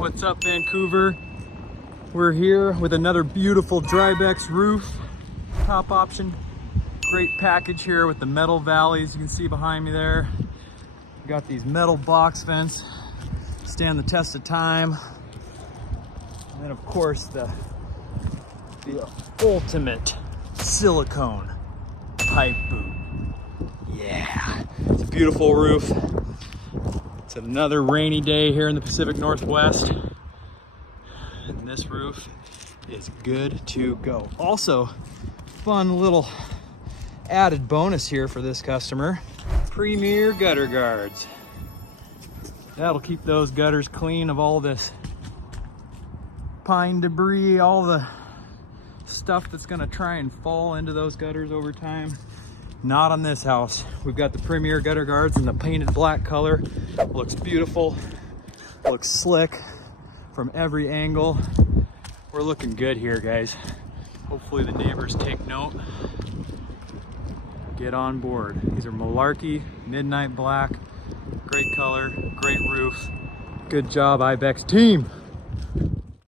What's up, Vancouver? We're here with another beautiful Dribex roof. Top option. Great package here with the metal valleys you can see behind me there. We got these metal box vents, stand the test of time. And then of course the ultimate silicone pipe boot. Yeah, it's a beautiful roof. It's another rainy day here in the Pacific Northwest. And this roof is good to go. Also, fun little added bonus here for this customer. Premier gutter guards. That'll keep those gutters clean of all this pine debris, all the stuff that's gonna try and fall into those gutters over time. Not on this house. We've got the Premier gutter guards in the painted black color. Looks beautiful, looks slick from every angle. We're looking good here, guys. Hopefully the neighbors take note. Get on board. These are Malarkey Midnight Black. Great color, great roof. Good job, IBEX team.